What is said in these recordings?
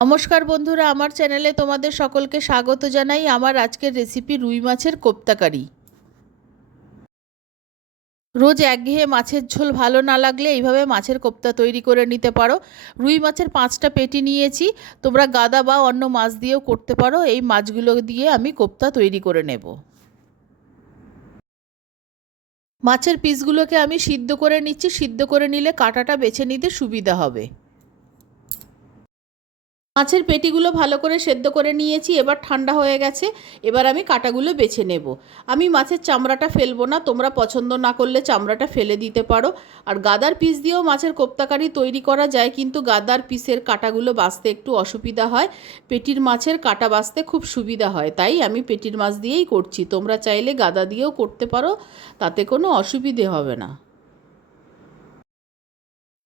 নমস্কার বন্ধুরা, আমার চ্যানেলে তোমাদের সকলকে স্বাগত জানাই। আমার আজকের রেসিপি রুই মাছের কোপ্তা কারি। রোজ একঘেয়ে মাছের ঝোল ভালো না লাগলে এইভাবে মাছের কোপ্তা তৈরি করে নিতে পারো। রুই মাছের 5টা পেটি নিয়েছি, তোমরা গাদা বা অন্য মাছ দিয়েও করতে পারো। এই মাছগুলো দিয়ে আমি কোপ্তা তৈরি করে নেব। মাছের পিসগুলোকে আমি সিদ্ধ করে নিচ্ছি, সিদ্ধ করে নিলে কাঁটাটা বেছে নিতে সুবিধা হবে। মাছের পেটিগুলো ভালো করে সেদ্ধ করে নিয়েছি, এবার ঠান্ডা হয়ে গেছে। এবার আমি কাঁটাগুলো বেছে নেব। আমি মাছের চামড়াটা ফেলবো না, তোমরা পছন্দ না করলে চামড়াটা ফেলে দিতে পারো। আর গাদার পিস দিয়েও মাছের কোপ্তাকারি তৈরি করা যায়, কিন্তু গাদার পিসের কাঁটাগুলো বাছতে একটু অসুবিধা হয়। পেটির মাছের কাঁটা বাছতে খুব সুবিধা হয়, তাই আমি পেটির মাছ দিয়েই করছি। তোমরা চাইলে গাদা দিয়েও করতে পারো, তাতে কোনো অসুবিধে হবে না।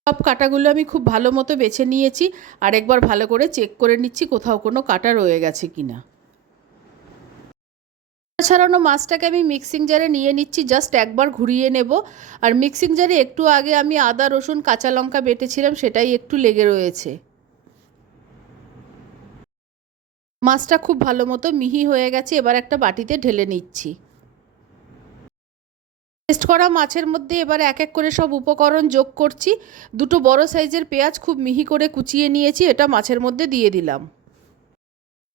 সব কাঁটাগুলো আমি খুব ভালো মতো বেছে নিয়েছি, আর একবার ভালো করে চেক করে নিচ্ছি কোথাও কোনো কাঁটা রয়ে গেছে কিনা। ছাড়ানো মাছটাকে আমি মিক্সিং জারে নিয়ে নিচ্ছি, জাস্ট একবার ঘুরিয়ে নেব। আর মিক্সিং জারে একটু আগে আমি আদা রসুন কাঁচা লঙ্কা বেটেছিলাম, সেটাই একটু লেগে রয়েছে। মাছটা খুব ভালো মতো মিহি হয়ে গেছে, এবার একটা বাটিতে ঢেলে নিচ্ছি। পেস্ট করা মাছের মধ্যে এবার এক এক করে সব উপকরণ যোগ করছি। দুটো বড় সাইজের পেঁয়াজ খুব মিহি করে কুচিয়ে নিয়েছি, এটা মাছের মধ্যে দিয়ে দিলাম।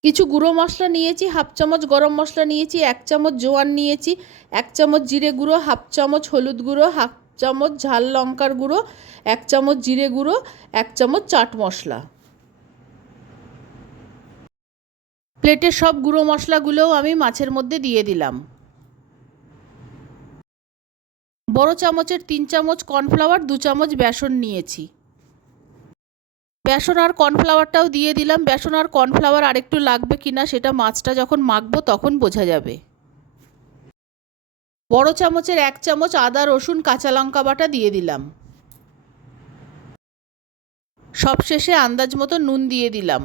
কিছু গুঁড়ো মশলা নিয়েছি, হাফ চামচ গরম মশলা নিয়েছি, 1 চামচ জোয়ান নিয়েছি, 1 চামচ জিরে গুঁড়ো, হাফ চামচ হলুদ গুঁড়ো, হাফ চামচ ঝাল লঙ্কার গুঁড়ো, 1 চামচ জিরে গুঁড়ো, 1 চামচ চাট মশলা। প্লেটে সব গুঁড়ো মশলাগুলোও আমি মাছের মধ্যে দিয়ে দিলাম। বড় চামচের 3 চামচ কর্নফ্লাওয়ার, 2 চামচ বেসন নিয়েছি। বেসন আর কর্নফ্লাওয়ারটাও দিয়ে দিলাম। বেসন আর কর্নফ্লাওয়ার আরেকটু লাগবে কিনা সেটা মাছটা যখন মাখবো তখন বোঝা যাবে। বড় চামচের 1 চামচ আদা রসুন কাঁচা লঙ্কা বাটা দিয়ে দিলাম। সবশেষে আন্দাজ মতো নুন দিয়ে দিলাম।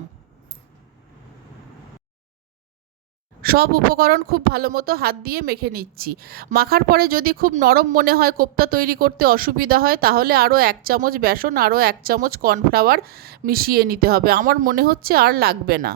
সব উপকরণ খুব ভালো মতো হাত দিয়ে মেখে নিচ্ছি। মাখার পরে যদি খুব নরম মনে হয়, কোপ্তা তৈরি করতে অসুবিধা হয়, তাহলে আরও 1 চামচ বেসন, আরও 1 চামচ কর্নফ্লাওয়ার মিশিয়ে নিতে হবে। আমার মনে হচ্ছে আর লাগবে না।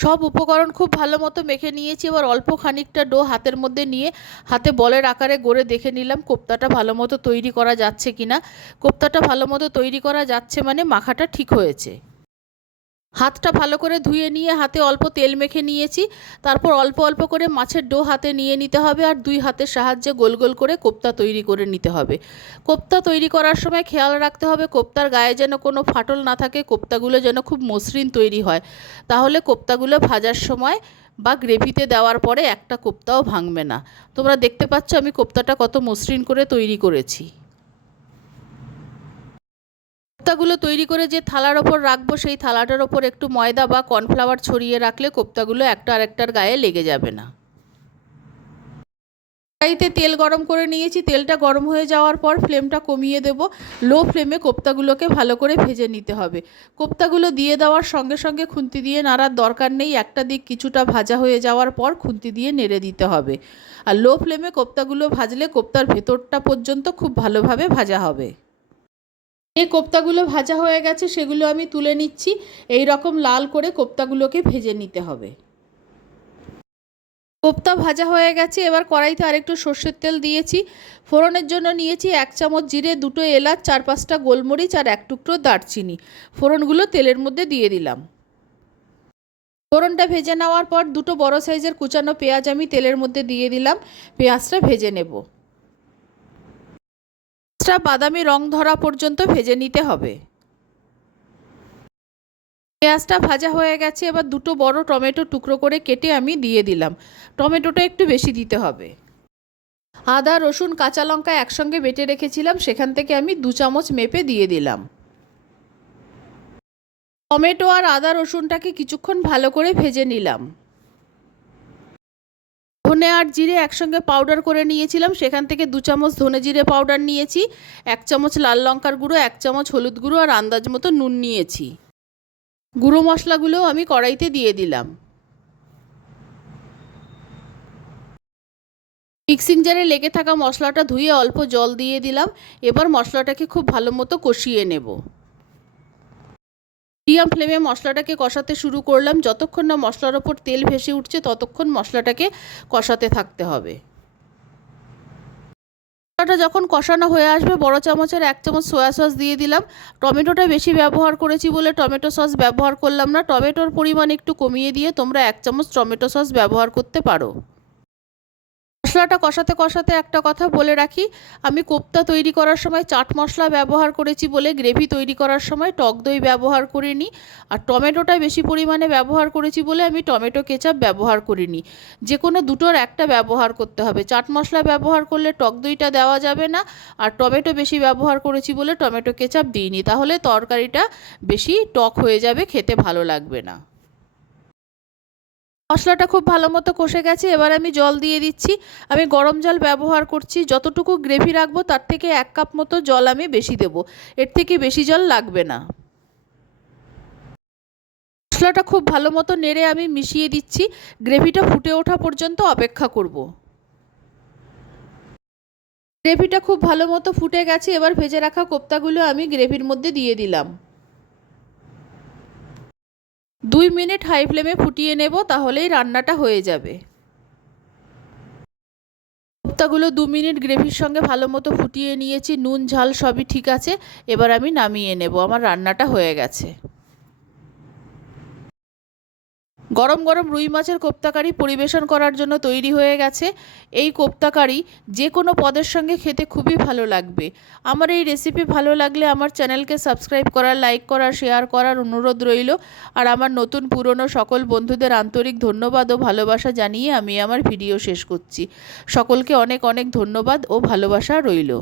সব উপকরণ খুব ভালো মতো মেখে নিয়েছি। এবার অল্প খানিকটা ডো হাতের মধ্যে নিয়ে হাতে বলের আকারে গড়ে দেখে নিলাম কোপ্তাটা ভালো মতো তৈরি করা যাচ্ছে কিনা। কোপ্তাটা ভালো মতো তৈরি করা যাচ্ছে মানে মাখাটা ঠিক হয়েছে। হাতটা ভালো করে ধুয়ে নিয়ে হাতে অল্প তেল মেখে নিয়েছি। তারপর অল্প অল্প করে মাছের ডো হাতে নিয়ে নিতে হবে, আর 2 হাতের সাহায্যে গোল গোল করে কোপ্তা তৈরি করে নিতে হবে। কোপ্তা তৈরি করার সময় খেয়াল রাখতে হবে কোপ্তার গায়ে যেন কোনো ফাটল না থাকে, কোপ্তাগুলো যেন খুব মসৃণ তৈরি হয়। তাহলে কোপ্তাগুলো ভাজার সময় বা গ্রেভিতে দেওয়ার পরে একটা কোপ্তাও ভাঙবে না। তোমরা দেখতে পাচ্ছ আমি কোপ্তাটা কত মসৃণ করে তৈরি করেছি। কোপ্তাগুলো তৈরি করে যে থালার ওপর রাখবো, সেই থালাটার ওপর একটু ময়দা বা কর্নফ্লাওয়ার ছড়িয়ে রাখলে কোপ্তাগুলো একটা আরেকটার গায়ে লেগে যাবে না। কড়াইতে তেল গরম করে নিয়েছি। তেলটা গরম হয়ে যাওয়ার পর ফ্লেমটা কমিয়ে দেব। লো ফ্লেমে কোপ্তাগুলোকে ভালো করে ভেজে নিতে হবে। কোপ্তাগুলো দিয়ে দেওয়ার সঙ্গে সঙ্গে খুন্তি দিয়ে নাড়ার দরকার নেই। একটা দিক কিছুটা ভাজা হয়ে যাওয়ার পর খুন্তি দিয়ে নেড়ে দিতে হবে। আর লো ফ্লেমে কোপ্তাগুলো ভাজলে কোপ্তার ভেতরটা পর্যন্ত খুব ভালোভাবে ভাজা হবে। এই কোপ্তাগুলো ভাজা হয়ে গেছে, সেগুলো আমি তুলে নিচ্ছি। এই রকম লাল করে কোপ্তাগুলোকে ভেজে নিতে হবে। কোপ্তা ভাজা হয়ে গেছে, এবার কড়াইতে আরেকটু সর্ষের তেল দিয়েছি। ফোড়নের জন্য নিয়েছি 1 চামচ জিরে, 2টো এলাচ, 4-5টা গোলমরিচ আর 1 টুকরো দারচিনি। ফোড়নগুলো তেলের মধ্যে দিয়ে দিলাম। ফোড়নটা ভেজে নেওয়ার পর 2টো বড় সাইজের কুচানো পেঁয়াজ আমি তেলের মধ্যে দিয়ে দিলাম। পেঁয়াজটা ভেজে নেব। পেঁয়াজটা বাদামি রং ধরা পর্যন্ত ভেজে নিতে হবে। পেঁয়াজটা ভাজা হয়ে গেছে, এবার 2টো বড় টমেটো টুকরো করে কেটে আমি দিয়ে দিলাম। টমেটোটা একটু বেশি দিতে হবে। আদা রসুন কাঁচা লঙ্কা একসঙ্গে বেটে রেখেছিলাম, সেখান থেকে আমি 2 চামচ মেপে দিয়ে দিলাম। টমেটো আর আদা রসুনটাকে কিছুক্ষণ ভালো করে ভেজে নিলাম। ধনে আর জিরে একসঙ্গে পাউডার করে নিয়েছিলাম, সেখান থেকে 2 চামচ ধনে জিরে পাউডার নিয়েছি, 1 চামচ লাল লঙ্কার গুঁড়ো, 1 চামচ হলুদ গুঁড়ো আর আন্দাজ মতো নুন নিয়েছি। গুঁড়ো মশলাগুলোও আমি কড়াইতে দিয়ে দিলাম। মিক্সিং জারে লেগে থাকা মশলাটা ধুয়ে অল্প জল দিয়ে দিলাম। এবার মশলাটাকে খুব ভালো মতো কষিয়ে নেব। মিডিয়াম ফ্লেমে মশলাটাকে কষাতে শুরু করলাম। যতক্ষণ না মশলার ওপর তেল ভেসে উঠছে ততক্ষণ মশলাটাকে কষাতে থাকতে হবে। মশলাটা যখন কষানো হয়ে আসবে বড় চামচের 1 চামচ সয়া সস দিয়ে দিলাম। টমেটোটা বেশি ব্যবহার করেছি বলে টমেটো সস ব্যবহার করলাম না। টমেটোর পরিমাণ একটু কমিয়ে দিয়ে তোমরা 1 চামচ টমেটো সস ব্যবহার করতে পারো। মশলাটা কষাতে কষাতে একটা কথা বলে রাখি, আমি কোপ্তা তৈরি করার সময় চাট মশলা ব্যবহার করেছি বলে গ্রেভি তৈরি করার সময় টক দই ব্যবহার করিনি। আর টমেটোটা বেশি পরিমাণে ব্যবহার করেছি বলে আমি টমেটো কেচাপ ব্যবহার করিনি। যে কোনো দুটোর একটা ব্যবহার করতে হবে। চাট মশলা ব্যবহার করলে টক দইটা দেওয়া যাবে না, আর টমেটো বেশি ব্যবহার করেছি বলে টমেটো কেচাপ দিইনি, তাহলে তরকারিটা বেশি টক হয়ে যাবে, খেতে ভালো লাগবে না। মশলাটা খুব ভালো মতো কষে গেছে, এবার আমি জল দিয়ে দিচ্ছি। আমি গরম জল ব্যবহার করছি। যতটুকু গ্রেভি রাখবো তার থেকে 1 কাপ মতো জল আমি বেশি দেবো, এর থেকে বেশি জল লাগবে না। মশলাটা খুব ভালো মতো নেড়ে আমি মিশিয়ে দিচ্ছি। গ্রেভিটা ফুটে ওঠা পর্যন্ত অপেক্ষা করব। গ্রেভিটা খুব ভালো মতো ফুটে গেছে, এবার ভেজে রাখা কোপ্তাগুলো আমি গ্রেভির মধ্যে দিয়ে দিলাম। 2 মিনিট হাই ফ্লেমে ফুটিয়ে নেব, তাহলেই রান্নাটা হয়ে যাবে। কোপ্তাগুলো 2 মিনিট গ্রেভির সঙ্গে ভালো মতো ফুটিয়ে নিয়েছি, নুন ঝাল সবই ঠিক আছে। এবার আমি নামিয়ে নেব, আমার রান্নাটা হয়ে গেছে। গরম গরম রুই মাছের কোপ্তা কারি পরিবেশন করার জন্য তৈরি হয়ে গেছে। এই কোপ্তা কারি যে কোনো পদের সঙ্গে খেতে খুবই ভালো লাগবে। আমার এই রেসিপি ভালো লাগলে আমার চ্যানেলকে সাবস্ক্রাইব করার, লাইক করার, শেয়ার করার অনুরোধ রইল। আর আমার নতুন পুরনো সকল বন্ধুদের আন্তরিক ধন্যবাদ ও ভালোবাসা জানিয়ে আমি আমার ভিডিও শেষ করছি। সকলকে অনেক অনেক ধন্যবাদ ও ভালোবাসা রইল।